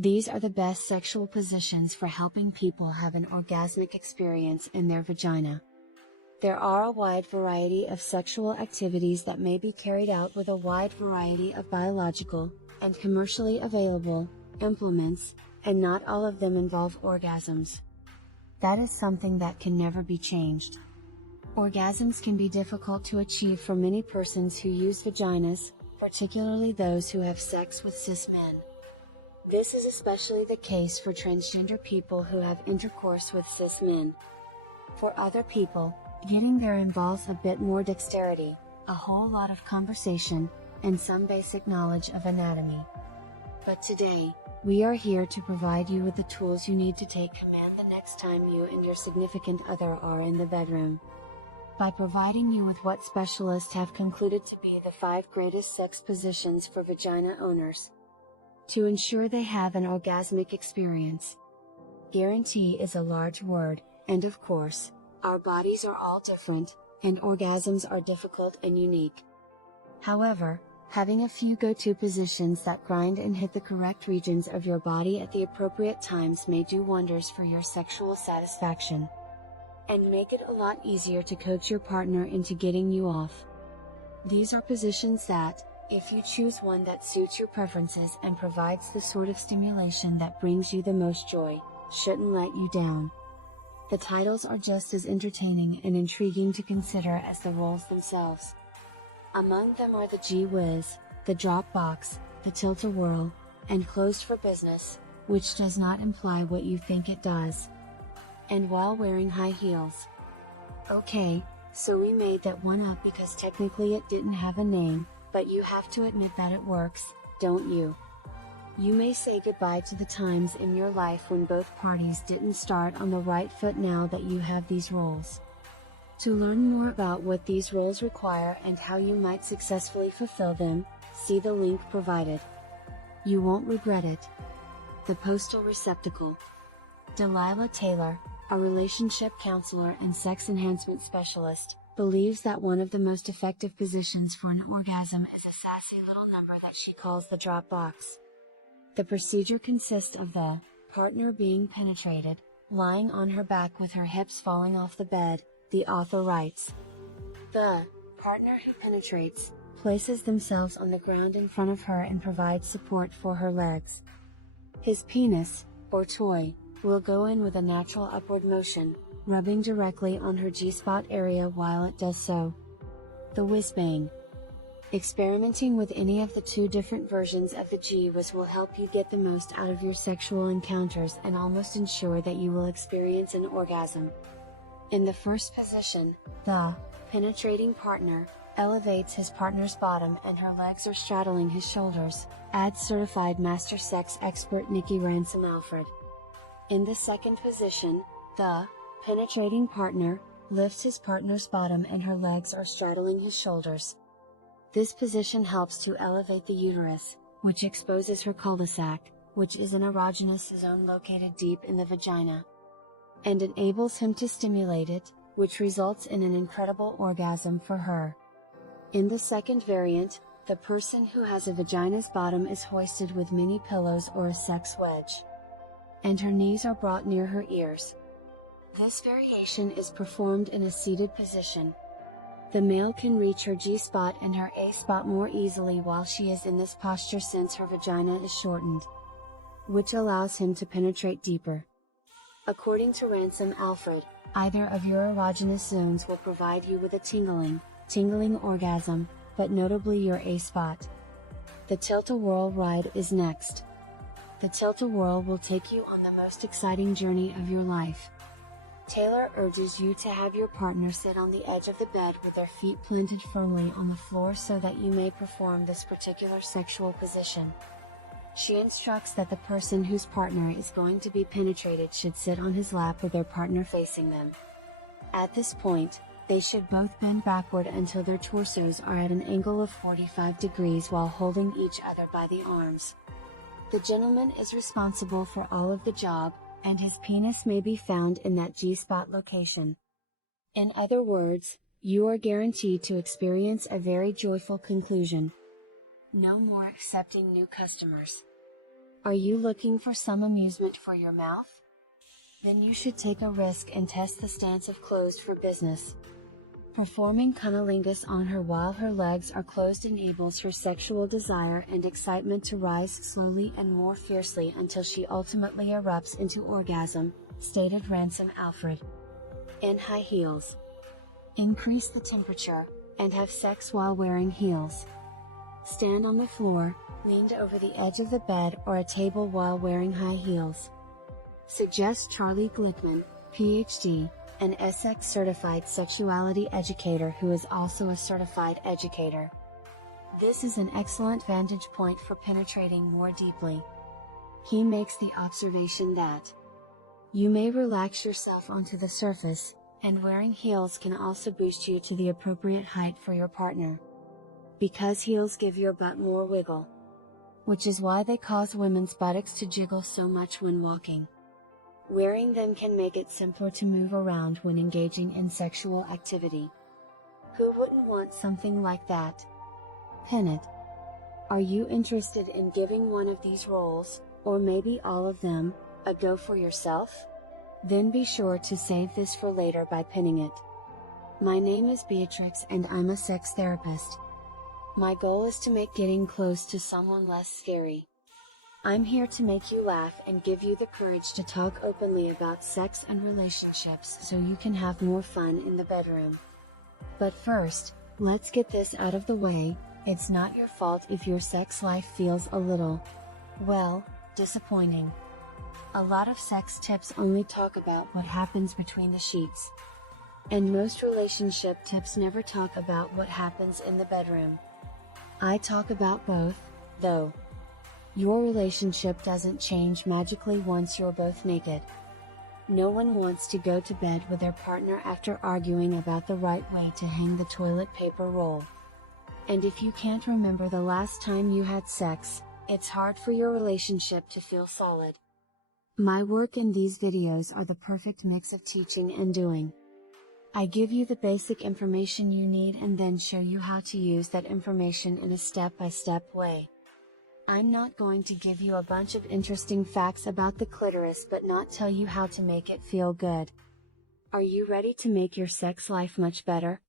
These are the best sexual positions for helping people have an orgasmic experience in their vagina. There are a wide variety of sexual activities that may be carried out with a wide variety of biological, and commercially available, implements, and not all of them involve orgasms. That is something that can never be changed. Orgasms can be difficult to achieve for many persons who use vaginas, particularly those who have sex with cis men. This is especially the case for transgender people who have intercourse with cis men. For other people, getting there involves a bit more dexterity, a whole lot of conversation, and some basic knowledge of anatomy. But today, we are here to provide you with the tools you need to take command the next time you and your significant other are in the bedroom. By providing you with what specialists have concluded to be the 5 greatest sex positions for vagina owners, to ensure they have an orgasmic experience. Guarantee is a large word, and of course, our bodies are all different, and orgasms are difficult and unique. However, having a few go-to positions that grind and hit the correct regions of your body at the appropriate times may do wonders for your sexual satisfaction, and make it a lot easier to coach your partner into getting you off. These are positions that, if you choose one that suits your preferences and provides the sort of stimulation that brings you the most joy, shouldn't let you down. The titles are just as entertaining and intriguing to consider as the roles themselves. Among them are the Gee Whiz, the Drop Box, the Tilt-A-Whirl, and Closed for Business, which does not imply what you think it does. And while wearing high heels. Okay, so we made that one up because technically it didn't have a name, but you have to admit that it works, don't you? You may say goodbye to the times in your life when both parties didn't start on the right foot now that you have these roles. To learn more about what these roles require and how you might successfully fulfill them, see the link provided. You won't regret it. The Postal Receptacle. Delilah Taylor, a relationship counselor and sex enhancement specialist, believes that one of the most effective positions for an orgasm is a sassy little number that she calls the drop box. The procedure consists of the partner being penetrated, lying on her back with her hips falling off the bed, the author writes. The partner who penetrates places themselves on the ground in front of her and provides support for her legs. His penis, or toy, will go in with a natural upward motion, rubbing directly on her G-spot area while it does so. The whiz-bang. Experimenting with any of the 2 different versions of the G-whiz will help you get the most out of your sexual encounters and almost ensure that you will experience an orgasm. In the first position, the penetrating partner elevates his partner's bottom and her legs are straddling his shoulders, adds certified master sex expert Nikki Ransom Alfred. In the second position, the penetrating partner lifts his partner's bottom and her legs are straddling his shoulders. This position helps to elevate the uterus, which exposes her cul-de-sac, which is an erogenous zone located deep in the vagina, and enables him to stimulate it, which results in an incredible orgasm for her. In the second variant, the person who has a vagina's bottom is hoisted with mini pillows or a sex wedge, and her knees are brought near her ears. This variation is performed in a seated position. The male can reach her G-spot and her A-spot more easily while she is in this posture since her vagina is shortened, which allows him to penetrate deeper. According to Ransom Alfred, either of your erogenous zones will provide you with a tingling orgasm, but notably your A-spot. The Tilt-A-Whirl ride is next. The Tilt-A-Whirl will take you on the most exciting journey of your life. Taylor urges you to have your partner sit on the edge of the bed with their feet planted firmly on the floor so that you may perform this particular sexual position. She instructs that the person whose partner is going to be penetrated should sit on his lap with their partner facing them. At this point, they should both bend backward until their torsos are at an angle of 45 degrees while holding each other by the arms. The gentleman is responsible for all of the job, and his penis may be found in that G-spot location. In other words, you are guaranteed to experience a very joyful conclusion. No more accepting new customers. Are you looking for some amusement for your mouth? Then you should take a risk and test the stance of closed for business. Performing cunnilingus on her while her legs are closed enables her sexual desire and excitement to rise slowly and more fiercely until she ultimately erupts into orgasm, stated Ransom Alfred. In high heels. Increase the temperature, and have sex while wearing heels. Stand on the floor, leaned over the edge of the bed or a table while wearing high heels. Suggests Charlie Glickman, PhD, an Essex certified sexuality educator who is also a certified educator. This is an excellent vantage point for penetrating more deeply. He makes the observation that you may relax yourself onto the surface, and wearing heels can also boost you to the appropriate height for your partner. Because heels give your butt more wiggle. Which is why they cause women's buttocks to jiggle so much when walking. Wearing them can make it simpler to move around when engaging in sexual activity. Who wouldn't want something like that? Pin it. Are you interested in giving one of these roles, or maybe all of them, a go for yourself? Then be sure to save this for later by pinning it. My name is Beatrix and I'm a sex therapist. My goal is to make getting close to someone less scary. I'm here to make you laugh and give you the courage to talk openly about sex and relationships so you can have more fun in the bedroom. But first, let's get this out of the way. It's not your fault if your sex life feels a little, well, disappointing. A lot of sex tips only talk about what happens between the sheets. And most relationship tips never talk about what happens in the bedroom. I talk about both, though. Your relationship doesn't change magically once you're both naked. No one wants to go to bed with their partner after arguing about the right way to hang the toilet paper roll. And if you can't remember the last time you had sex, it's hard for your relationship to feel solid. My work in these videos are the perfect mix of teaching and doing. I give you the basic information you need and then show you how to use that information in a step-by-step way. I'm not going to give you a bunch of interesting facts about the clitoris but not tell you how to make it feel good. Are you ready to make your sex life much better?